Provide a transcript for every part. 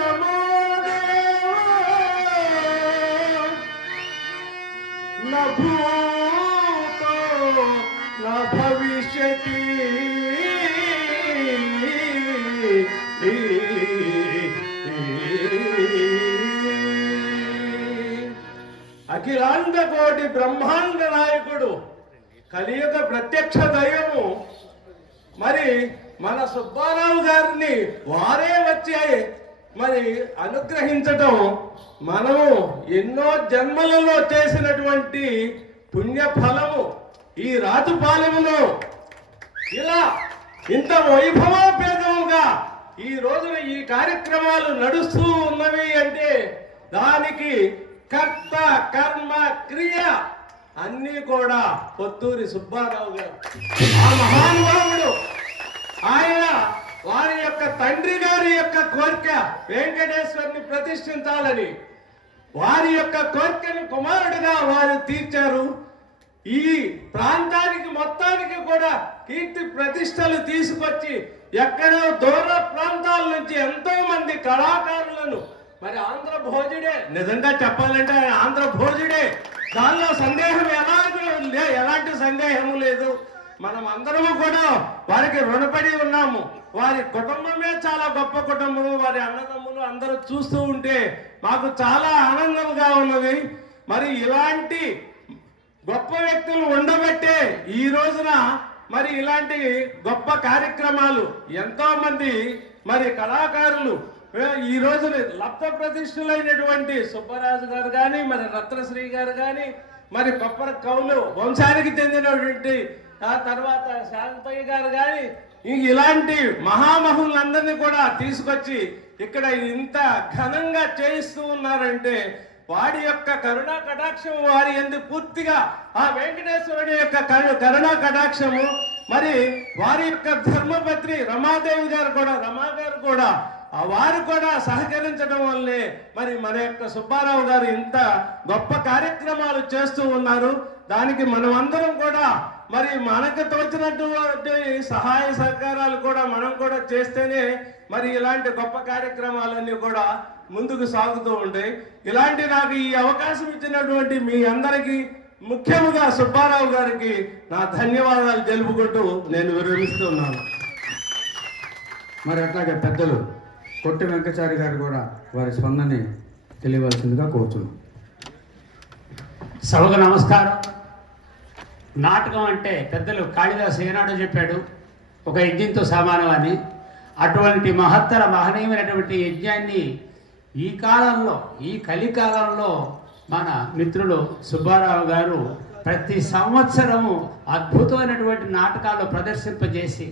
సమో न भूतो न भविष्यति అఖిలాండ కోటి బ్రహ్మాండ నాయకుడు కలియుగ ప్రత్యక్ష దైవము మరి మన సుబ్బారావు గారిని వారే వచ్చి మరి అనుగ్రహించటం మనము ఎన్నో జన్మలలో చేసినటువంటి పుణ్య ఫలము. ఈ రాజుపాలెములో ఇలా ఇంత వైభవోపేతముగా ఈ రోజున ఈ కార్యక్రమాలు నడుస్తూ ఉన్నవి అంటే దానికి కర్త కర్మ క్రియ అన్నీ కూడా పొత్తూరి సుబ్బారావు గారు. ఆ మహానుభావుడు ఆయన వారి యొక్క తండ్రి గారి యొక్క కోరిక వెంకటేశ్వరుని ప్రతిష్ఠించాలని వారి యొక్క కోరికను కుమారుడిగా వారు తీర్చారు. ఈ ప్రాంతానికి మొత్తానికి కూడా కీర్తి ప్రతిష్టలు తీసుకొచ్చి ఎక్కడో దూర ప్రాంతాల నుంచి ఎంతో మంది కళాకారులను మరి ఆంధ్ర భోజుడే, నిజంగా చెప్పాలంటే ఆయన ఆంధ్ర భోజుడే, దానిలో సందేహం ఎలాంటి సందేహము లేదు. మనం అందరము కూడా వారికి రుణపడి ఉన్నాము. వారి కుటుంబమే చాలా గొప్ప కుటుంబము. వారి అన్నదమ్ములు అందరూ చూస్తూ ఉంటే మాకు చాలా ఆనందంగా ఉన్నది. మరి ఇలాంటి గొప్ప వ్యక్తులు ఉండబట్టే ఈ రోజున మరి ఇలాంటి గొప్ప కార్యక్రమాలు ఎంతో మంది మరి కళాకారులు ఈ రోజున లబ్ధ ప్రతిష్ఠులైనటువంటి సుబ్బరాజు గారు కానీ మరి రత్నశ్రీ గారు కానీ మరి కొప్పర కౌలు వంశానికి చెందినటువంటి ఆ తర్వాత శాంతయ్య గారు కానీ ఇలాంటి మహామహులందరినీ కూడా తీసుకొచ్చి ఇక్కడ ఇంత ఘనంగా చేయిస్తూ ఉన్నారంటే వాడి యొక్క కరుణా కటాక్షం వారి ఎందుకు పూర్తిగా ఆ వెంకటేశ్వరుడి యొక్క కరుణా కటాక్షము మరి వారి యొక్క ధర్మపత్ని రమాదేవి గారు కూడా వారు కూడా సహకరించడం వల్లే మరి మన యొక్క సుబ్బారావు గారు ఇంత గొప్ప కార్యక్రమాలు చేస్తూ ఉన్నారు. దానికి మనం అందరం కూడా మరి మనకు తోచినటువంటి సహాయ సహకారాలు కూడా మనం కూడా చేస్తేనే మరి ఇలాంటి గొప్ప కార్యక్రమాలన్నీ కూడా ముందుకు సాగుతూ ఉంటాయి. ఇలాంటి నాకు ఈ అవకాశం ఇచ్చినటువంటి మీ అందరికీ ముఖ్యంగా సుబ్బారావు గారికి నా ధన్యవాదాలు తెలుపుకుంటూ నేను విరమిస్తున్నాను. మరి అట్లాగే పెద్దలు కొట్టి వెంకటాచారి గారు కూడా వారి స్పందనని తెలియవలసిందిగా కోరుతున్నాం. సభకు నమస్కారం. నాటకం అంటే పెద్దలు కాళిదాసు ఏనాడో చెప్పాడు, ఒక యజ్ఞంతో సమానం అని. అటువంటి మహత్తర మహనీయమైనటువంటి యజ్ఞాన్ని ఈ కాలంలో, ఈ కలికాలంలో మన మిత్రులు సుబ్బారావు గారు ప్రతి సంవత్సరము అద్భుతమైనటువంటి నాటకాలు ప్రదర్శింపజేసి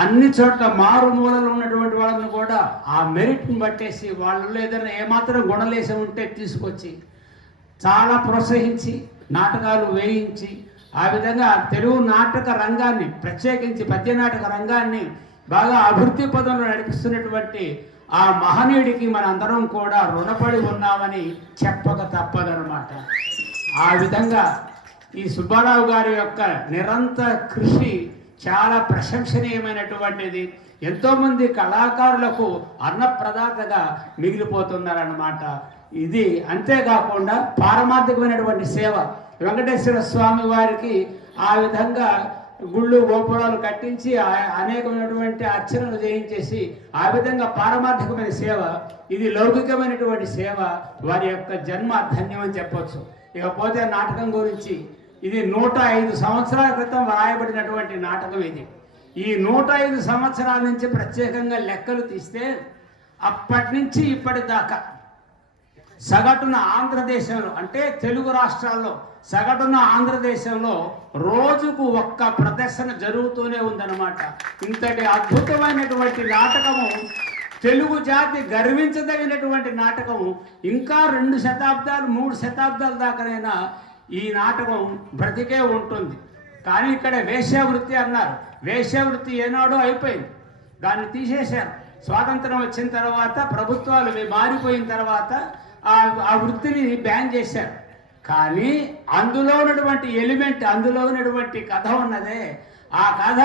అన్ని చోట్ల మారుమూలలో ఉన్నటువంటి వాళ్ళని కూడా ఆ మెరిట్ని బట్టేసి వాళ్ళలో ఏదైనా ఏమాత్రం గుణలేశం ఉంటే తీసుకొచ్చి చాలా ప్రోత్సహించి నాటకాలు వేయించి ఆ విధంగా తెలుగు నాటక రంగాన్ని, ప్రత్యేకించి పద్య నాటక రంగాన్ని బాగా అభివృద్ధి పదంలో నడిపిస్తున్నటువంటి ఆ మహనీయుడికి మనందరం కూడా రుణపడి ఉన్నామని చెప్పక తప్పదనమాట. ఆ విధంగా ఈ సుబ్బారావు గారి యొక్క నిరంతర కృషి చాలా ప్రశంసనీయమైనటువంటిది. ఎంతోమంది కళాకారులకు అన్నప్రదాతగా మిగిలిపోతున్నారన్నమాట. ఇది అంతేకాకుండా పారమార్థికమైనటువంటి సేవ. వెంకటేశ్వర స్వామి వారికి ఆ విధంగా గుళ్ళు గోపురాలు కట్టించి అనేకమైనటువంటి అర్చనలు చేయించేసి ఆ విధంగా పారమార్థికమైన సేవ, ఇది లౌకికమైనటువంటి సేవ. వారి యొక్క జన్మ ధన్యమని చెప్పొచ్చు. ఇకపోతే నాటకం గురించి, ఇది 105 సంవత్సరాల క్రితం రాయబడినటువంటి నాటకం. ఇది ఈ 105 సంవత్సరాల నుంచి ప్రత్యేకంగా లెక్కలు తీస్తే అప్పటి నుంచి ఇప్పటిదాకా సగటున ఆంధ్రదేశంలో, అంటే తెలుగు రాష్ట్రాల్లో సగటున ఆంధ్రదేశంలో రోజుకు ఒక్క ప్రదర్శన జరుగుతూనే ఉందన్నమాట. ఇంతటి అద్భుతమైనటువంటి నాటకము, తెలుగు జాతి గర్వించదగినటువంటి నాటకము ఇంకా 2 శతాబ్దాలు 3 శతాబ్దాల దాకానైనా ఈ నాటకం బ్రతికే ఉంటుంది. కానీ ఇక్కడ వేశ్యావృత్తి అన్నారు. వేశ్యావృత్తి ఏనాడో అయిపోయింది, దాన్ని తీసేశారు. స్వాతంత్రం వచ్చిన తర్వాత, ప్రభుత్వాలు మారిపోయిన తర్వాత ఆ వృత్తిని బ్యాన్ చేశారు. కానీ అందులో ఉన్నటువంటి ఎలిమెంట్, అందులో ఉన్నటువంటి కథ ఉన్నదే, ఆ కథ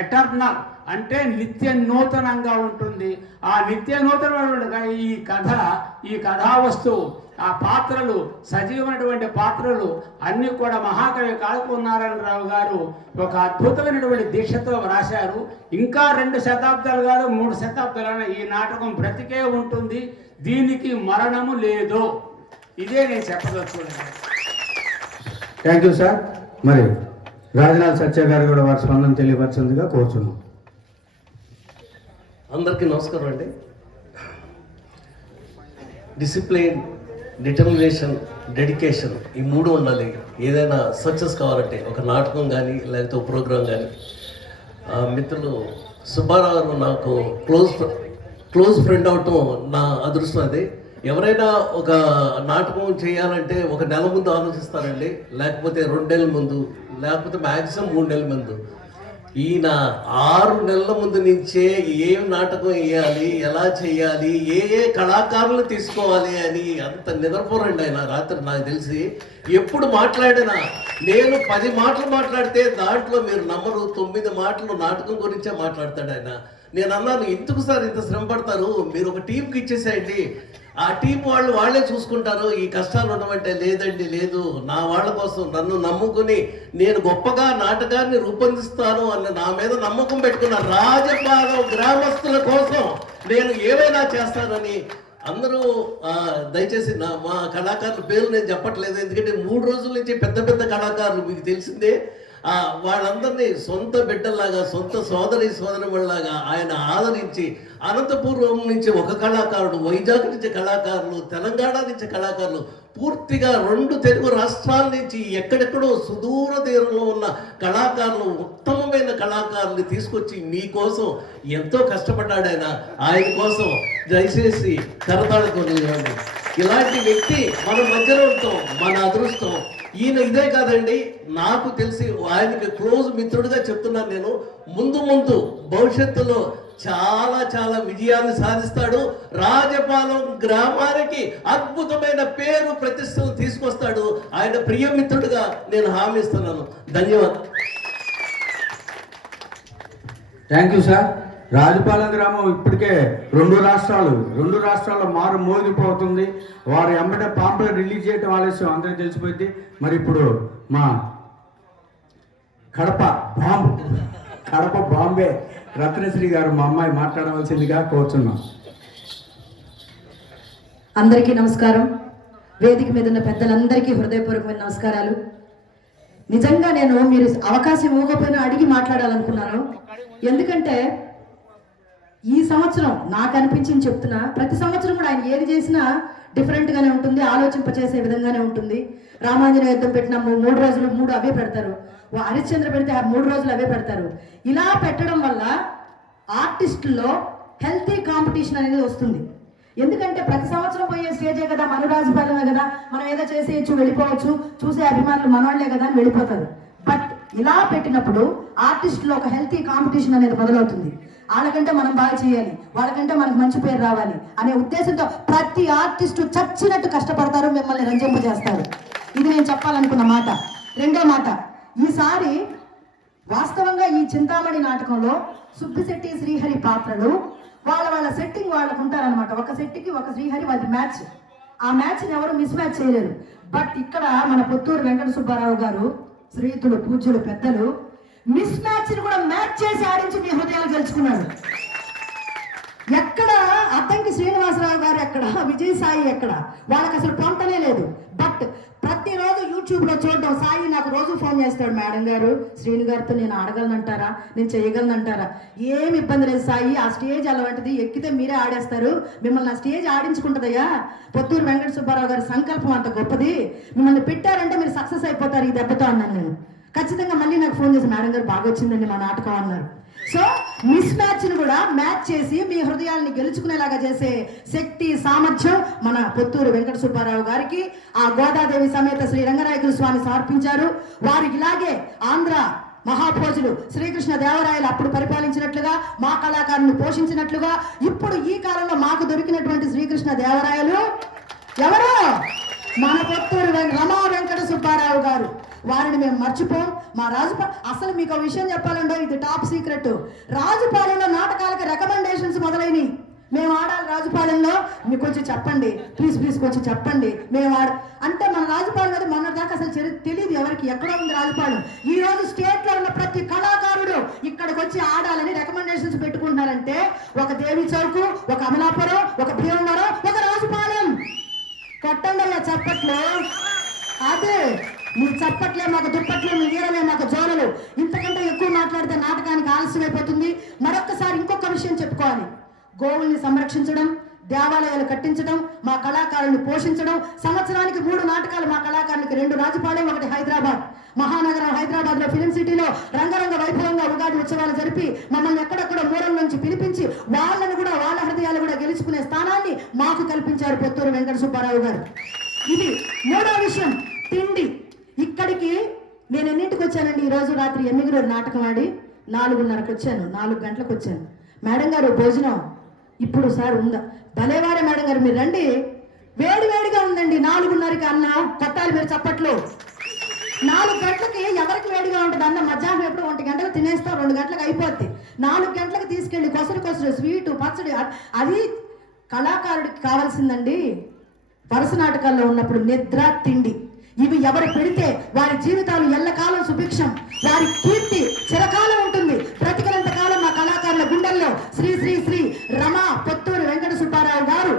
ఎటర్నల్. అంటే నిత్య నూతనంగా ఉంటుంది. ఆ నిత్య నూతనమైనటువంటి ఈ కథా వస్తువు, ఆ పాత్రలు, సజీవమైనటువంటి పాత్రలు అన్నీ కూడా మహాకవి కాళకూరు నారాయణరావు గారు ఒక అద్భుతమైనటువంటి దీక్షతో రాశారు. ఇంకా 2 శతాబ్దాలు కాదు 3 శతాబ్దాలైనా ఈ నాటకం బ్రతికే ఉంటుంది. దీనికి మరణము లేదు. ఇదే నేను చెప్పదలుచుకున్నాను. Thank you sir. మరి రాజలాల్ సత్య గారు కూడా వారి స్పందన తెలియపరచిందిగా కోరుచున్నాం. అందరికీ నమస్కారం అండి. డిసిప్లిన్, డిటర్మినేషన్, డెడికేషన్ ఈ 3 ఉండాలి ఏదైనా సక్సెస్ కావాలంటే. ఒక నాటకం కానీ లేకపోతే ఒక ప్రోగ్రాం కానీ. మిత్రులు సుబ్బారావు గారు నాకు క్లోజ్ ఫ్రెండ్ అవటం నా అదృష్టం. అది ఎవరైనా ఒక నాటకం చేయాలంటే 1 నెల ముందు ఆలోచిస్తారండి, లేకపోతే 2 నెలల ముందు, లేకపోతే మ్యాక్సిమం 3 నెలల ముందు. ఈయన 6 నెలల ముందు నుంచే ఏం నాటకం వేయాలి, ఎలా చేయాలి, ఏ కళాకారులు తీసుకోవాలి అని అంత నిద్రపోరండి ఆయన. రాత్రి నాకు తెలిసి ఎప్పుడు మాట్లాడినా నేను 10 మాటలు మాట్లాడితే దాంట్లో మీరు నమ్మరు 9 మాటలు నాటకం గురించే మాట్లాడతాడు ఆయన. నేను అన్నాను, ఎందుకు సార్ ఇంత శ్రమ పడతారు, మీరు ఒక టీంకి ఇచ్చేసేయండి, ఆ టీం వాళ్ళే చూసుకుంటారు, ఈ కష్టాలు ఉండమంటే. లేదండి, లేదు, నా వాళ్ళ కోసం నన్ను నమ్ముకుని నేను గొప్పగా నాటకాన్ని రూపొందిస్తాను అన్న నా మీద నమ్మకం పెట్టుకున్న రాజపాలెం గ్రామస్తుల కోసం నేను ఏమైనా చేస్తానని అందరూ దయచేసి మా కళాకారుల పేరు నేను చెప్పట్లేదు, ఎందుకంటే 3 రోజుల నుంచి పెద్ద కళాకారులు మీకు తెలిసిందే. వాళ్ళందరినీ సొంత బిడ్డల్లాగా, సొంత సోదరిమణిలాగా ఆయన ఆదరించి అనంతపురం నుంచి ఒక కళాకారుడు, వైజాగ్ నుంచి కళాకారులు, తెలంగాణ నుంచి కళాకారులు, పూర్తిగా 2 తెలుగు రాష్ట్రాల నుంచి ఎక్కడెక్కడో సుదూర తీరంలో ఉన్న కళాకారులు, ఉత్తమమైన కళాకారులు తీసుకొచ్చి మీకోసం ఎంతో కష్టపడ్డాడు ఆయన. ఆయన కోసం దయచేసి కరతాళతో నిలవండి. ఇలాంటి వ్యక్తి మన మధ్యలో ఉంటాం, మన అదృష్టం. ఈయన ఇదే కాదండి, నాకు తెలిసి ఆయనకి క్లోజ్ మిత్రుడిగా చెప్తున్నాను నేను. ముందు భవిష్యత్తులో చాలా విజయాన్ని సాధిస్తాడు. రాజపాలెం గ్రామానికి అద్భుతమైన పేరు ప్రతిష్టలు తీసుకొస్తాడు. ఆయన ప్రియమిత్రుడిగా నేను హామీ ఇస్తున్నాను. ధన్యవాదాలు. Thank you sir. రాజపాలెం గ్రామం ఇప్పటికే 2 రాష్ట్రాల్లో మారు మోగిపోతుంది. వారు ఎంబడే పాంప్లెట్ రిలీజ్ చేయడం ఆలస్యం, అందరికీ తెలిసిపోయింది. మరి ఇప్పుడు మా కడప బాంబే రత్నశ్రీ గారు మా అమ్మాయి మాట్లాడవలసిందిగా కోరుచున్నాం. అందరికీ నమస్కారం. వేదిక మీద ఉన్న పెద్దలందరికీ హృదయపూర్వకమైన నమస్కారాలు. నిజంగా నేను మీరు అవకాశం ఇవ్వకపోయినా అడిగి మాట్లాడాలనుకున్నాను. ఎందుకంటే ఈ సంవత్సరం నాకు అనిపించింది చెప్తున్నా, ప్రతి సంవత్సరం కూడా ఆయన ఏది చేసినా డిఫరెంట్గానే ఉంటుంది, ఆలోచింపచేసే విధంగానే ఉంటుంది. రామాంజనేయ యుద్ధం పెట్టిన 3 రోజులు 3 అవే పెడతారు, హరిశ్చంద్ర పెడితే 3 రోజులు అవే పెడతారు. ఇలా పెట్టడం వల్ల ఆర్టిస్టుల్లో హెల్తీ కాంపిటీషన్ అనేది వస్తుంది. ఎందుకంటే ప్రతి సంవత్సరం పోయే స్టేజే కదా, మన రాజపాలెమే కదా, మనం ఏదో చేసేయచ్చు, వెళ్ళిపోవచ్చు, చూసే అభిమానులు మనవాళ్లే కదా అని వెళ్ళిపోతారు. బట్ ఇలా పెట్టినప్పుడు ఆర్టిస్టులో ఒక హెల్తీ కాంపిటీషన్ అనేది మొదలవుతుంది. వాళ్ళకంటే మనం బాగా చేయాలి, వాళ్ళకంటే మనకు మంచి పేరు రావాలి అనే ఉద్దేశంతో ప్రతి ఆర్టిస్టు చచ్చినట్టు కష్టపడతారు, మిమ్మల్ని రంజింపజేస్తారు. ఇది నేను చెప్పాలనుకున్న మాట. రెండో మాట, ఈసారి వాస్తవంగా ఈ చింతామణి నాటకంలో సుబ్బిశెట్టి శ్రీహరి పాత్రలు వాళ్ళ సెట్టింగ్ వాళ్ళకు ఉంటారనమాట. ఒక సెట్టికి ఒక శ్రీహరి వాళ్ళ మ్యాచ్. ఆ మ్యాచ్ని ఎవరు మిస్ మ్యాచ్ చేయలేరు. బట్ ఇక్కడ మన పుత్తూరు వెంకట సుబ్బారావు గారు, శ్రీతులు పూజ్యులు పెద్దలు, మిస్ మ్యాచ్ ని కూడా మ్యాచ్ చేసి ఆడించి మీ హృదయాలు గెలుచుకున్నాడు. ఎక్కడ అద్దంకి శ్రీనివాసరావు గారు ఎక్కడ, విజయసాయి ఎక్కడ, వాళ్ళకి అసలు పొంతనే లేదు. బట్ ప్రతిరోజు యూట్యూబ్ లో చూడడం, సాయి నాకు రోజు ఫోన్ చేస్తాడు, మేడం గారు శ్రీను గారితో నేను ఆడగలనంటారా, నేను చేయగలనంటారా. ఏమి ఇబ్బంది లేదు సాయి, ఆ స్టేజ్ అలాంటిది, ఎక్కితే మీరే ఆడేస్తారు, మిమ్మల్ని ఆ స్టేజ్ ఆడించుకుంటుందయ్యా. పుత్తూరు వెంకట సుబ్బారావు గారి సంకల్పం అంత గొప్పది, మిమ్మల్ని పెట్టారంటే మీరు సక్సెస్ అయిపోతారు ఈ దెబ్బతో అన్నాను నేను. ఖచ్చితంగా మళ్ళీ నాకు ఫోన్ చేసి మేడం గారు బాగా వచ్చిందండి మా నాటకం అన్నారు. సో మిస్ మ్యాచ్ ని కూడా మ్యాచ్ చేసి మీ హృదయాల్ని గెలుచుకునేలాగా చేసే శక్తి, సామర్థ్యం మన పుత్తూరు వెంకట సుబ్బారావు గారికి ఆ గోదాదేవి సమేత శ్రీ రంగనాయకుల స్వామి సమర్పించారు. వారికి ఇలాగే ఆంధ్ర మహాభోజులు శ్రీకృష్ణ దేవరాయలు అప్పుడు పరిపాలించినట్లుగా, మా కళాకారుని పోషించినట్లుగా, ఇప్పుడు ఈ కాలంలో మాకు దొరికినటువంటి శ్రీకృష్ణ దేవరాయలు ఎవరు? మన పుత్తూరు రమా వెంకట సుబ్బారావు గారు. వారిని మేము మర్చిపోం. మా అసలు మీకు ఒక విషయం చెప్పాలంటే ఇది టాప్ సీక్రెట్. రాజుపాలెంలో నాటకాలకి రికమెండేషన్స్ మొదలైనవి. మేము ఆడాలి రాజుపాలెంలో, మీకు కొంచెం చెప్పండి ప్లీజ్ కొంచెం చెప్పండి. మేము అంటే మన రాజుపాలెం అది మొన్న దాకా అసలు తెలియదు ఎవరికి, ఎక్కడో ఉంది రాజుపాలెం. ఈ రోజు స్టేట్ లో ఉన్న ప్రతి కళాకారుడు ఇక్కడికి వచ్చి ఆడాలని రికమెండేషన్స్ పెట్టుకుంటున్నారంటే ఒక దేవి చౌకు, ఒక అమలాపురం, ఒక భీమవరం, ఒక రాజుపాలెం. కొట్టండి అయ్యా చప్పట్లు. అదే మీ చప్పట్లే మాకు దుప్పట్లే, మీ వీరలే మాకు జోలలు. ఇంతకంటే ఎక్కువ మాట్లాడితే నాటకానికి ఆలస్యం అయిపోతుంది. మరొక్కసారి ఇంకొక విషయం చెప్పుకోవాలి. గోవుల్ని సంరక్షించడం, దేవాలయాలు కట్టించడం, మా కళాకారుల్ని పోషించడం. సంవత్సరానికి 3 నాటకాలు మా కళాకారులకి, 2 రాజుపాలెం, 1 హైదరాబాద్. మహానగరం హైదరాబాద్ లో ఫిలిం సిటీలో రంగరంగ వైభవంగా ఉగాది ఉత్సవాలు జరిపి మమ్మల్ని ఎక్కడెక్కడో మూలం నుంచి పిలిపించి వాళ్ళని కూడా, వాళ్ళ హృదయాలు కూడా గెలుచుకునే స్థానాన్ని మాకు కల్పించారు పొత్తూరు వెంకట సుబ్బారావు గారు. ఇది 3వ విషయం, తిండి. ఇక్కడికి నేను ఎన్నింటికి వచ్చానండి? ఈరోజు రాత్రి ఎమ్మిగిరి నాటకం ఆడి 4:30కి వచ్చాను, 4 గంటలకు వచ్చాను. మేడం గారు భోజనం ఇప్పుడు సార్ ఉందా? భలేవారే మేడం గారు, మీరు రండి, వేడివేడిగా ఉందండి. 4:30కి అన్నం కొట్టాలి మీరు చప్పట్లు. 4 గంటలకి ఎవరికి వేడిగా ఉంటుంది అన్నం? మధ్యాహ్నం ఎప్పుడు 1 గంటలకు తినేస్తాం, 2 గంటలకు అయిపోద్ది. 4 గంటలకు తీసుకెళ్ళి కొసరు స్వీటు పచ్చడి. అది కళాకారుడికి కావాల్సిందండి. వరుస నాటకాల్లో ఉన్నప్పుడు నిద్ర, తిండి ఇవి ఎవరు పెడితే వారి జీవితాలు ఎల్లకాలం సుభిక్షం, వారి కీర్తి చిరకాలం ఉంటుంది. బ్రతికినంత కాలం మా కళాకారుల గుండెల్లో శ్రీ శ్రీ శ్రీ రమా పొత్తూరి వెంకట సుబ్బారావు గారు,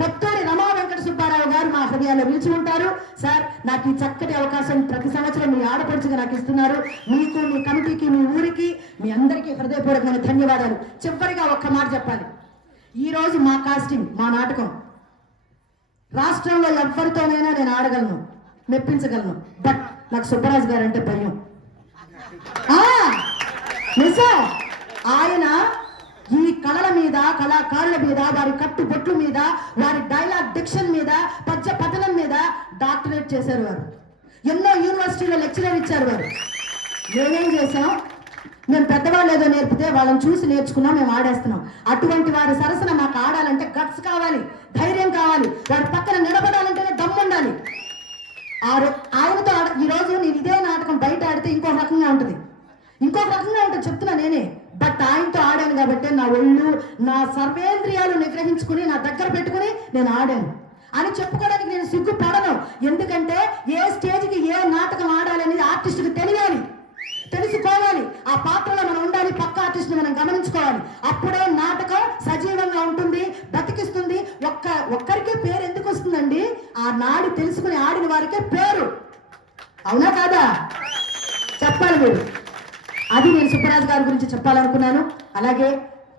పొత్తూరి రమా వెంకట సుబ్బారావు గారు మా హృదయాల్లో నిలిచి ఉంటారు. సార్, నాకు ఈ చక్కటి అవకాశం ప్రతి సంవత్సరం మీ ఆడపడుచుగా నాకు ఇస్తున్నారు. మీకు, మీ కమిటీకి, మీ ఊరికి, మీ అందరికీ హృదయపూర్వకమైన ధన్యవాదాలు. చివరిగా ఒక్క మాట చెప్పాలి. ఈ రోజు మా కాస్టింగ్, మా నాటకం రాష్ట్రంలో ఎవరితోనైనా నేను ఆడగలను, మెప్పించగలను. బట్ నాకు సుబ్బరాజు గారు అంటే భయం. నిజం. ఆయన ఈ కళల మీద, కళాకారుల మీద, వారి కట్టుబొట్లు మీద, వారి డైలాగ్ డిక్షన్ మీద, పద్య పఠనం మీద డాక్టరేట్ చేశారు వారు. ఎన్నో యూనివర్సిటీలో లెక్చరర్ ఇచ్చారు వారు. మేమేం చేసాం? మేము పెద్దవాళ్ళు ఏదో నేర్పితే వాళ్ళని చూసి నేర్చుకున్నాం, మేము ఆడేస్తున్నాం. అటువంటి వారి సరసన మాకు ఆడాలంటే గట్స్ కావాలి, ధైర్యం కావాలి. వారి పక్కన నిలబడాలంటేనే దమ్ము ఉండాలి. ఆయనతో ఈరోజు నేను ఇదే నాటకం బయట ఆడితే ఇంకొక రకంగా ఉంటుంది, చెప్తున్నా నేనే. బట్ ఆయనతో ఆడాను కాబట్టి నా ఒళ్ళు, నా సర్వేంద్రియాలు నిగ్రహించుకుని, నా దగ్గర పెట్టుకుని నేను ఆడాను అని చెప్పుకోవడానికి నేను సిగ్గుపడను. ఎందుకంటే ఏ స్టేజ్కి ఏ నాటకం ఆడాలనేది ఆర్టిస్ట్కి తెలియాలి, తెలుసుకోవాలి. ఆ పాత్రలో మనం ఉండాలి, పక్క ఆర్టిస్ట్ని మనం గమనించుకోవాలి. అప్పుడే నాటకం సజీవంగా ఉంటుంది, బతికిస్తుంది. ఒక్కరికే పేరు ఎందుకు వస్తుందండి? ఆ నాడి తెలుసుకుని ఆడిన వారికే పేరు. అవునా కాదా? చెప్పాలి మీరు. అది నేను సుబ్బరాజు గారి గురించి చెప్పాలనుకున్నాను. అలాగే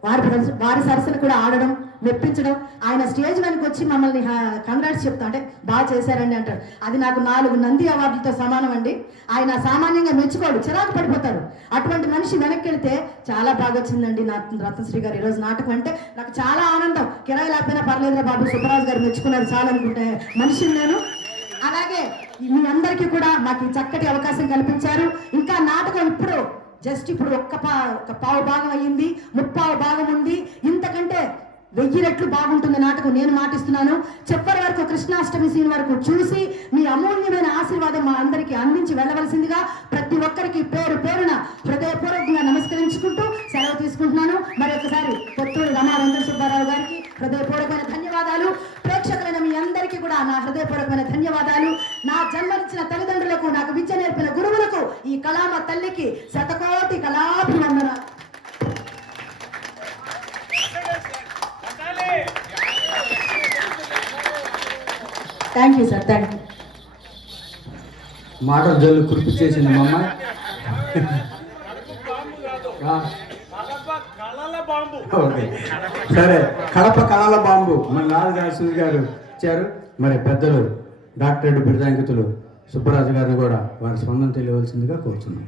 వారి సరసన కూడా ఆడడం, మెప్పించడం. ఆయన స్టేజ్ వెనక్కి వచ్చి మమ్మల్ని కంగ్రాట్స్ చెప్తా అంటే బాగా చేశారండి అంటారు. అది నాకు 4 నంది అవార్డులతో సమానం అండి. ఆయన సామాన్యంగా మెచ్చుకోడు, చిరాకు పడిపోతారు. అటువంటి మనిషి వెనక్కి వెళ్తే చాలా బాగా వచ్చిందండి నా రత్నశ్రీ గారు ఈరోజు నాటకం అంటే నాకు చాలా ఆనందం. కిరాయి లేకపోయినా పర్లేదురా బాబు, సుబ్బరాజు గారు మెచ్చుకున్నారు చాలా అనుకుంటే మనిషిని నేను. అలాగే మీ అందరికీ కూడా మాకు చక్కటి అవకాశం కల్పించారు. ఇంకా నాటకం ఇప్పుడు ఒక్క పావు భాగం అయ్యింది, 3/4 భాగం ఉంది. ఇంతకంటే 1000 రెట్లు బాగుంటుంది నాటకం, నేను మాటిస్తున్నాను. చివరి వరకు, కృష్ణాష్టమి సీన్ వరకు చూసి మీ అమూల్యమైన ఆశీర్వాదం మా అందరికీ అందించి వెళ్ళవలసిందిగా ప్రతి ఒక్కరికి పేరు పేరున హృదయపూర్వకంగా నమస్కరించుకుంటూ సెలవు తీసుకుంటున్నాను. మరొకసారి పొత్తూరి రమా వెంకట సుబ్బారావు గారికి హృదయపూర్వకమైన ధన్యవాదాలు. ప్రేక్షకులైన మీ అందరికీ కూడా నా హృదయపూర్వకమైన ధన్యవాదాలు. నా జన్మనిచ్చిన తల్లిదండ్రులకు, నాకు విద్య నేర్పిన గురువులకు, ఈ కళామ తల్లికి శతకోటి కళాభివందన. Thank you sir, thank you. మాట జల్లు కురిపించేసింది మా అమ్మాయి. ఓకే, సరే. కడప కళల బాంబు మన లాల్ గారు ఇచ్చారు. మరి పెద్దలు డాక్టర్ బిరుదాంకితులు సుబ్బరాజు గారిని కూడా వారి స్పందన తెలియవలసిందిగా కోరుతున్నాం.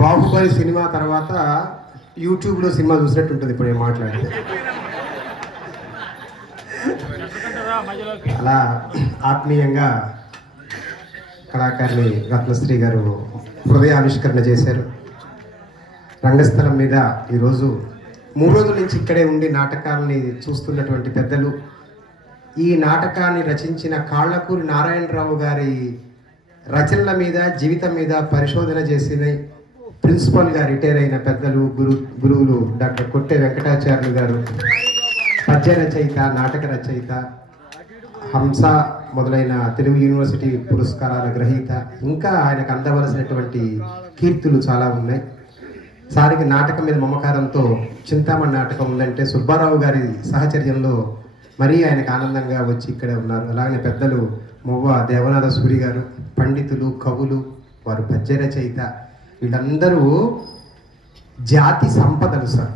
బాహుబలి సినిమా తర్వాత యూట్యూబ్లో సినిమా చూసినట్టు ఉంటుంది ఇప్పుడు ఏం మాట్లాడితే. అలా ఆత్మీయంగా కళాకారిణి రత్నశ్రీ గారు హృదయావిష్కరణ చేశారు. రంగస్థలం మీద ఈరోజు 3 రోజుల నుంచి ఇక్కడే ఉండి నాటకాలని చూస్తున్నటువంటి పెద్దలు, ఈ నాటకాన్ని రచించిన కాళ్ళకూరి నారాయణరావు గారి రచనల మీద జీవితం మీద పరిశోధన చేసిన ప్రిన్సిపల్గా రిటైర్ అయిన పెద్దలు గురువులు డాక్టర్ కొట్టే వెంకటాచార్యులు గారు, పద్య రచయిత, నాటక రచయిత, హంస మొదలైన తెలుగు యూనివర్సిటీ పురస్కారాల గ్రహీత, ఇంకా ఆయనకు అందవలసినటువంటి కీర్తులు చాలా ఉన్నాయి. సారికి నాటకం మీద మమకారంతో చింతామణి నాటకం ఉందంటే సుబ్బారావు గారి సహచర్యంలో మరీ ఆయనకు ఆనందంగా వచ్చి ఇక్కడే ఉన్నారు. అలాగే పెద్దలు మొవ్వ దేవనాథ సూరి గారు, పండితులు, కవులు, వారు పద్య రచయిత, వీళ్ళందరూ జాతి సంపదలు సార్.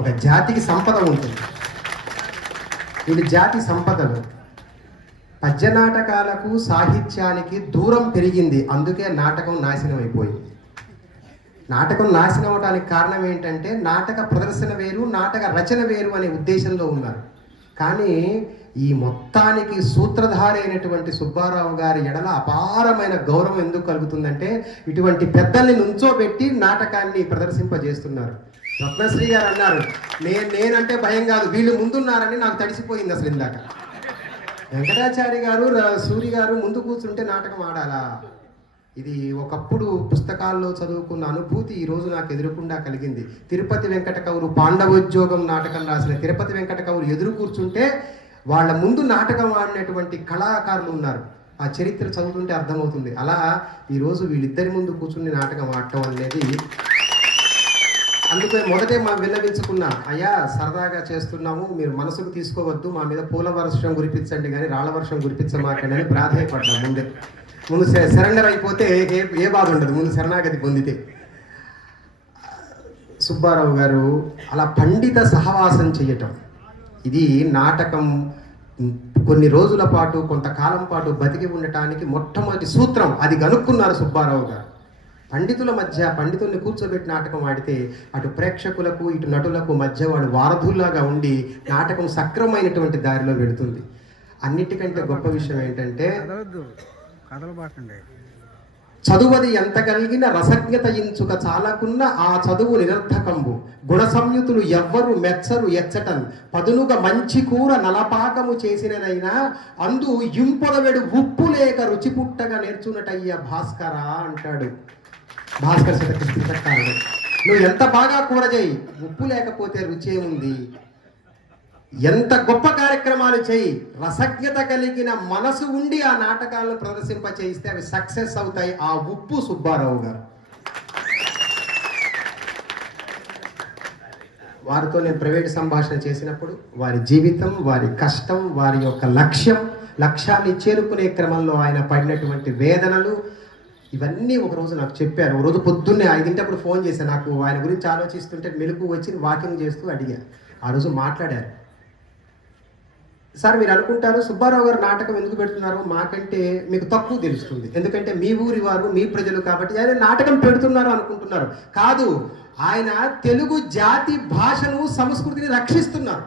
ఒక జాతికి సంపద ఉంటుంది, వీళ్ళు జాతి సంపదలు. పద్య నాటకాలకు సాహిత్యానికి దూరం పెరిగింది, అందుకే నాటకం నాశనం అయిపోయింది. నాటకం నాశనం అవడానికి కారణం ఏంటంటే నాటక ప్రదర్శన వేరు, నాటక రచన వేరు అనే ఉద్దేశంలో ఉన్నారు. కానీ ఈ మొత్తానికి సూత్రధారి అయినటువంటి సుబ్బారావు గారి ఎడల అపారమైన గౌరవం ఎందుకు కలుగుతుందంటే ఇటువంటి పెద్దల్ని నుంచోబెట్టి నాటకాన్ని ప్రదర్శింపజేస్తున్నారు. రత్నశ్రీ గారు అన్నారు, నేనంటే భయం కాదు, వీళ్ళు ముందున్నారని నాకు తడిసిపోయింది అసలు ఇందాక. వెంకటాచారి గారు, సూరి గారు ముందు కూర్చుంటే నాటకం ఆడాలా? ఇది ఒకప్పుడు పుస్తకాల్లో చదువుకున్న అనుభూతి ఈరోజు నాకు ఎదురుకుండా కలిగింది. తిరుపతి వెంకట కవులు పాండవోద్యోగం నాటకం రాసిన తిరుపతి వెంకట కవులు ఎదురు కూర్చుంటే వాళ్ళ ముందు నాటకం ఆడినటువంటి కళాకారులు ఉన్నారు. ఆ చరిత్ర చదువుతుంటే అర్థమవుతుంది. అలా ఈరోజు వీళ్ళిద్దరి ముందు కూర్చుని నాటకం ఆడటం అనేది, అందుకే మొదటే మా విన్నవించుకున్నా, అయ్యా సరదాగా చేస్తున్నాము, మీరు మనసుకు తీసుకోవద్దు, మా మీద పూల వర్షం కురిపించండి కానీ రాళ్ళ వర్షం కురిపించమాకండి అని ప్రాధాయపడ్డా. ముందు సరెండర్ అయిపోతే ఏ బాధ ఉండదు, ముందు శరణాగతి పొందితే. సుబ్బారావు గారు అలా పండిత సహవాసం చేయటం, ఇది నాటకం కొన్ని రోజుల పాటు, కొంతకాలం పాటు బతికి ఉండటానికి మొట్టమొదటి సూత్రం. అది కనుక్కున్నారు సుబ్బారావు గారు. పండితుల మధ్య పండితుల్ని కూర్చోబెట్టి నాటకం ఆడితే అటు ప్రేక్షకులకు ఇటు నటులకు మధ్య వాడు వారధుల్లాగా ఉండి నాటకం సక్రమైనటువంటి దారిలో వెళుతుంది. అన్నిటికంటే గొప్ప విషయం ఏంటంటే చదువది ఎంత కలిగిన రసజ్ఞత ఇంచుక చాలకున్న ఆ చదువు నిరర్థకంబు, గుణ సంయుతులు ఎవ్వరు మెచ్చరు ఎచ్చటన్, పదునుగా మంచి కూర నలపాకము చేసినదైనా అందు ఇంపొదవెడు ఉప్పు లేక రుచి పుట్టగా నేర్చునటయ్య భాస్కర అంటాడు భాస్కర్ శతకారుడు. నువ్వు ఎంత బాగా కూర చేయి, ఉప్పు లేకపోతే రుచి ఏముంది? ఎంత గొప్ప కార్యక్రమాలు చేయి, రసజ్ఞత కలిగిన మనసు ఉండి ఆ నాటకాలను ప్రదర్శింప చేయిస్తే అవి సక్సెస్ అవుతాయి. ఆ ఉప్పు సుబ్బారావు గారు. వారితో నేను ప్రైవేట్ సంభాషణ చేసినప్పుడు వారి జీవితం, వారి కష్టం, వారి యొక్క లక్ష్యాన్ని చేరుకునే క్రమంలో ఆయన పడినటువంటి వేదనలు ఇవన్నీ ఒకరోజు నాకు చెప్పారు. ఒకరోజు పొద్దున్నే 5 ఫోన్ చేశాను. నాకు ఆయన గురించి ఆలోచిస్తుంటే మెలకు వచ్చి వాకింగ్ చేస్తూ అడిగా. ఆ రోజు మాట్లాడారు. సార్, మీరు అనుకుంటారు సుబ్బారావు గారు నాటకం ఎందుకు పెడుతున్నారు, మాకంటే మీకు తక్కువ తెలుస్తుంది, ఎందుకంటే మీ ఊరి వారు, మీ ప్రజలు కాబట్టి ఆయన నాటకం పెడుతున్నారు అనుకుంటున్నారు. కాదు, ఆయన తెలుగు జాతి భాషను, సంస్కృతిని రక్షిస్తున్నారు.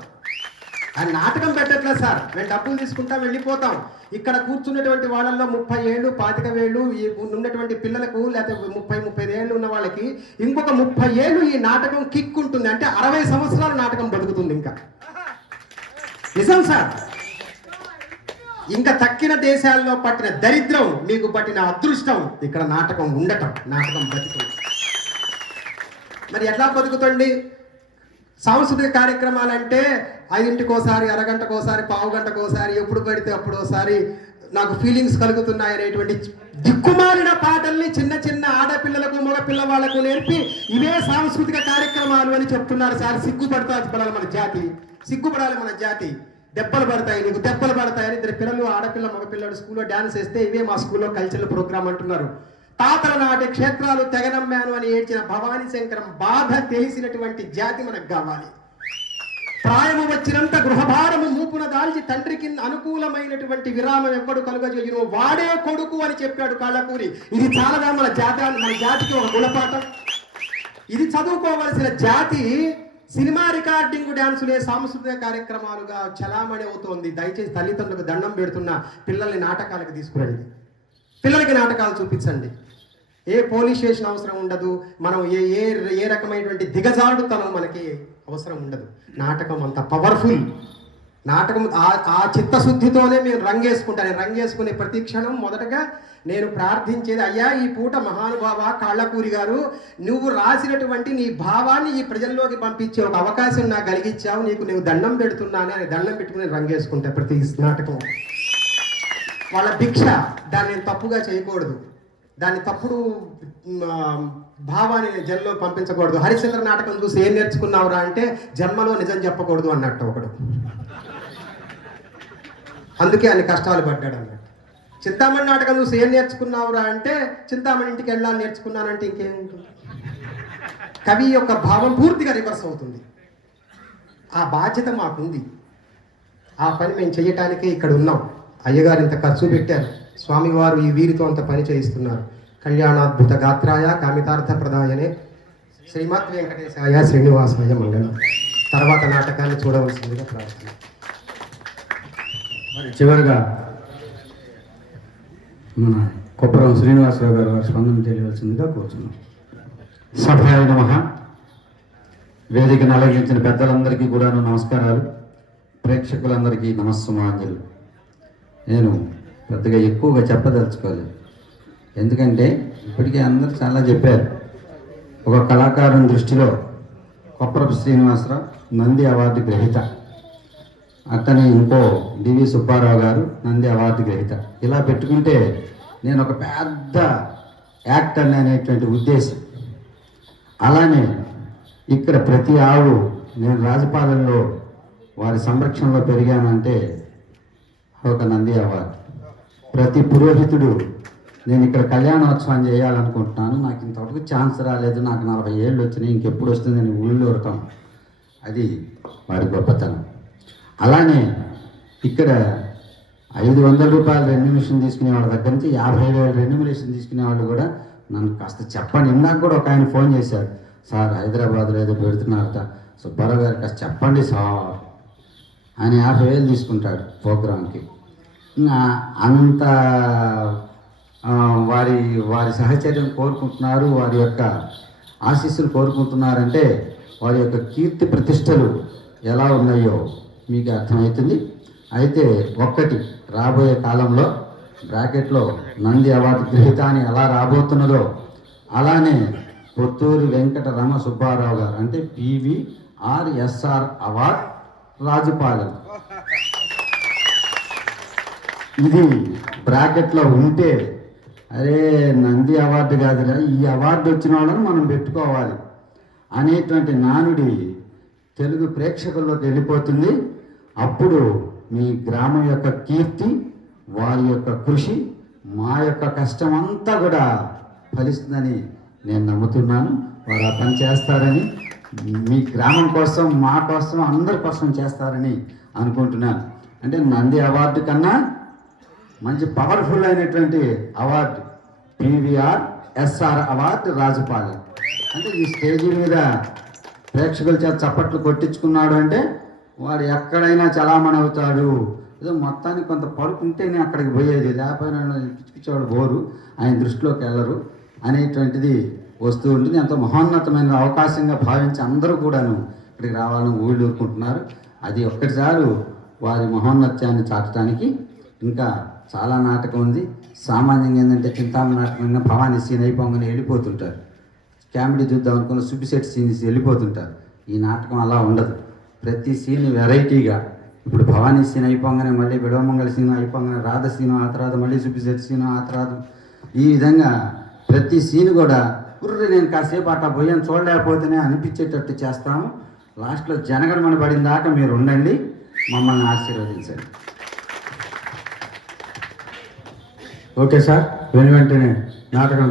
ఆయన నాటకం పెట్టట్లేదు సార్, మేము డబ్బులు తీసుకుంటాం వెళ్ళిపోతాం. ఇక్కడ కూర్చున్నటువంటి వాళ్ళల్లో 30 ఏళ్ళు 25 ఏళ్ళు ఉన్నటువంటి పిల్లలకు, లేకపోతే 30-35 ఏళ్ళు ఉన్న వాళ్ళకి ఇంకొక 30 ఏళ్ళు ఈ నాటకం కిక్ ఉంటుంది. అంటే 60 సంవత్సరాలు నాటకం బతుకుతుంది. ఇంకా నిజం సార్. ఇంకా తక్కిన దేశాల్లో పట్టిన దరిద్రం, మీకు పట్టిన అదృష్టం ఇక్కడ నాటకం ఉండటం, నాటకం బతుకుతుంది. మరి ఎట్లా బతుకుతుంది? సాంస్కృతిక కార్యక్రమాలంటే 5 అరగంటకోసారి, పావు గంటకోసారి, ఎప్పుడు పడితే అప్పుడోసారి నాకు ఫీలింగ్స్ కలుగుతున్నాయి అనేటువంటి దిక్కుమాలిన పాటల్ని చిన్న చిన్న ఆడపిల్లలకు, మగ పిల్లవాళ్లకు నేర్పి ఇవే సాంస్కృతిక కార్యక్రమాలు అని చెప్తున్నారు సార్. సిగ్గుపడాలి మన జాతి, సిగ్గుపడాలి మన జాతి. దెబ్బలు పడతాయి, నీకు దెబ్బలు పడతాయని 2 పిల్లలు, ఆడపిల్ల మగపిల్లడు స్కూల్లో డ్యాన్స్ వేస్తే ఇవే మా స్కూల్లో కల్చరల్ ప్రోగ్రామ్ అంటున్నారు. తాతల నాటి క్షేత్రాలు తెగనమ్మాను అని ఏడ్చిన భవానీ శంకరం బాధ తెలిసినటువంటి జాతి మనకు కావాలి. ప్రాయము వచ్చినంత గృహభారము మూపున దాల్చి తండ్రికి అనుకూలమైనటువంటి విరామం ఎవ్వడు కలుగజేయును వాడే కొడుకు అని చెప్పాడు కాళ్ళకూరి. ఇది చాలదా మన జాతికి ఒక గుణపాఠం? ఇది చదువుకోవలసిన జాతి సినిమా రికార్డింగ్ డ్యాన్సులే సాంస్కృతిక కార్యక్రమాలుగా చలామణి అవుతోంది. దయచేసి తల్లిదండ్రులకు దండం పెడుతున్న పిల్లల్ని నాటకాలకు తీసుకురండి, పిల్లలకి నాటకాలు చూపించండి. ఏ పోలీస్ స్టేషన్ అవసరం ఉండదు, మనం ఏ రకమైనటువంటి దిగజారుడుతనం మనకి అవసరం ఉండదు. నాటకం అంత పవర్ఫుల్, నాటకం ఆ చిత్తశుద్ధితోనే మేము రంగేసుకుంటాను. రంగేసుకునే ప్రతి క్షణం మొదటగా నేను ప్రార్థించేది, అయ్యా ఈ పూట మహానుభావ కాళ్ళకూరి గారు, నువ్వు రాసినటువంటి నీ భావాన్ని ఈ ప్రజల్లోకి పంపించే ఒక అవకాశం నాకు కలిగించావు, నీకు నేను దండం పెడుతున్నాను అని దండం పెట్టుకుని రంగేసుకుంటా ప్రతి నాటకం. వాళ్ళ భిక్ష, దాన్ని నేను తప్పుగా చేయకూడదు, దాన్ని తప్పుడు భావాన్ని జనంలో పంపించకూడదు. హరిశ్చంద్ర నాటకం చూసి ఏం నేర్చుకున్నావురా అంటే జన్మలో నిజం చెప్పకూడదు అన్నట్టు ఒకడు, అందుకే అన్ని కష్టాలు పడ్డాడు అన్నట్టు. చింతామణి నాటకం చూసి ఏం నేర్చుకున్నావురా అంటే చింతామణి ఇంటికి వెళ్ళాలని నేర్చుకున్నానంటే ఇంకేముంటుంది. కవి యొక్క భావం పూర్తిగా రివర్స్ అవుతుంది. ఆ బాధ్యత మాకుంది, ఆ పని మేము చేయటానికే ఇక్కడ ఉన్నాం. అయ్యగారు ఇంత ఖర్చు పెట్టారు, స్వామివారు ఈ వీరితో అంత పని చేయిస్తున్నారు. కళ్యాణాద్భుత గాత్రాయ కామితార్థ ప్రదాయనే శ్రీమద్ వెంకటేశాయ శ్రీనివాసాయ మంగళం. తర్వాత నాటకాన్ని చూడవలసిందిగా ప్రార్థన. మరి చివరిగా మన కొప్పరం శ్రీనివాసరావు గారు వారి స్పందన తెలియవలసిందిగా కోరుతున్నాం. సభాయ నమః. వేదికను అలంకరించిన పెద్దలందరికీ కూడా నమస్కారాలు, ప్రేక్షకులందరికీ నమస్సుమాంజలు. నేను పెద్దగా ఎక్కువగా చెప్పదలుచుకోలేదు, ఎందుకంటే ఇప్పటికే అందరూ చాలా చెప్పారు. ఒక కళాకారుని దృష్టిలో కొప్పరపు శ్రీనివాసరావు నంది అవార్డు గ్రహీత, అతని ఇంకో డివి సుబ్బారావు గారు నంది అవార్డు గ్రహీత. ఇలా పెట్టుకుంటే నేను ఒక పెద్ద యాక్టర్ అనేటువంటి ఉద్దేశం. అలానే ఇక్కడ ప్రతి ఆవు, నేను రాజపాలెంలో వారి సంరక్షణలో పెరిగానంటే ఒక నంది అవార్డు. ప్రతి పురోహితుడు, నేను ఇక్కడ కళ్యాణోత్సవం చేయాలనుకుంటున్నాను, నాకు ఇంతవరకు ఛాన్స్ రాలేదు, నాకు 40 ఏళ్ళు వచ్చినాయి, ఇంకెప్పుడు వస్తుంది నేను ఊళ్ళో ఉరకం, అది వారి గొప్పతనం. అలానే ఇక్కడ 500 రూపాయల రెన్యుమినేషన్ తీసుకునే వాళ్ళ దగ్గర నుంచి 50,000 రెన్యుమినేషన్ తీసుకునే వాళ్ళు కూడా నన్ను కాస్త చెప్పండి. ఇందాక కూడా ఒక ఆయన ఫోన్ చేశాడు, సార్ హైదరాబాద్లో ఏదో పెడుతున్నారట, సుబ్బారావు గారు కాస్త చెప్పండి సార్ ఆయన 50,000 తీసుకుంటాడు ప్రోగ్రాంకి. అంత వారి సహచర్యం కోరుకుంటున్నారు, వారి యొక్క ఆశీస్సులు కోరుకుంటున్నారంటే వారి యొక్క కీర్తి ప్రతిష్టలు ఎలా ఉన్నాయో మీకు అర్థమవుతుంది. అయితే ఒక్కటి, రాబోయే కాలంలో బ్రాకెట్లో నంది అవార్డు గ్రహీత అని ఎలా రాబోతున్నదో అలానే పొత్తూరు వెంకట రమ సుబ్బారావు గారు అంటే PVRSR అవార్డ్ రాజుపాలెం, ఇది బ్రాకెట్లో ఉంటే అరే నంది అవార్డు కాదురా, ఈ అవార్డు వచ్చిన వాళ్ళని మనం పెట్టుకోవాలి అనేటువంటి నానుడి తెలుగు ప్రేక్షకుల్లోకి వెళ్ళిపోతుంది. అప్పుడు మీ గ్రామం యొక్క కీర్తి, వారి యొక్క కృషి, మా యొక్క కష్టం అంతా కూడా ఫలిస్తుందని నేను నమ్ముతున్నాను. వారు ఆ పని చేస్తారని, మీ గ్రామం కోసం, మా కోసం, అందరి కోసం చేస్తారని అనుకుంటున్నాను. అంటే నంది అవార్డు కన్నా మంచి పవర్ఫుల్ అయినటువంటి అవార్డు PVRSR అవార్డు రాజుపాలెం. అంటే ఈ స్టేజీ మీద ప్రేక్షకుల చేత చప్పట్లు కొట్టించుకున్నాడు అంటే వాడు ఎక్కడైనా చలామణి అవుతాడు. ఏదో మొత్తానికి కొంత పరుపు ఉంటేనే అక్కడికి పోయేది, లేకపోయినా పిచ్చిపిచ్చేవాడు బోరు, ఆయన దృష్టిలోకి వెళ్ళరు అనేటువంటిది వస్తూ ఉంటుంది. ఎంతో మహోన్నతమైన అవకాశంగా భావించి అందరూ కూడాను ఇక్కడికి రావాలని ఊళ్ళూరుకుంటున్నారు. అది ఒక్కటిసారి వారి మహోన్నత్యాన్ని చాటడానికి ఇంకా చాలా నాటకం ఉంది. సామాన్యంగా ఏంటంటే చింతామణి నాటకం భవానీ సీన్ అయిపోగానే వెళ్ళిపోతుంటారు, కామెడీ చూద్దాం అనుకున్న సుబ్బిశెట్టి సీన్స్ వెళ్ళిపోతుంటారు. ఈ నాటకం అలా ఉండదు, ప్రతి సీన్ వెరైటీగా. ఇప్పుడు భవానీ సీన్ అయిపోగానే మళ్ళీ విడవమంగళ సీన్ అయిపోగానే రాధ సీను, ఆ తర్వాత మళ్ళీ సుబ్బిశెట్టి సీను, ఆ తర్వాత ఈ విధంగా ప్రతి సీన్ కూడా కుర్రి నేను కాసేపు అట్లా పోయాను చూడలేకపోతేనే అనిపించేటట్టు చేస్తాము. లాస్ట్లో జనగణమన పడిన దాకా మీరు ఉండండి, మమ్మల్ని ఆశీర్వదించండి. ఓకే సార్, వెను వెంటనే నాటకం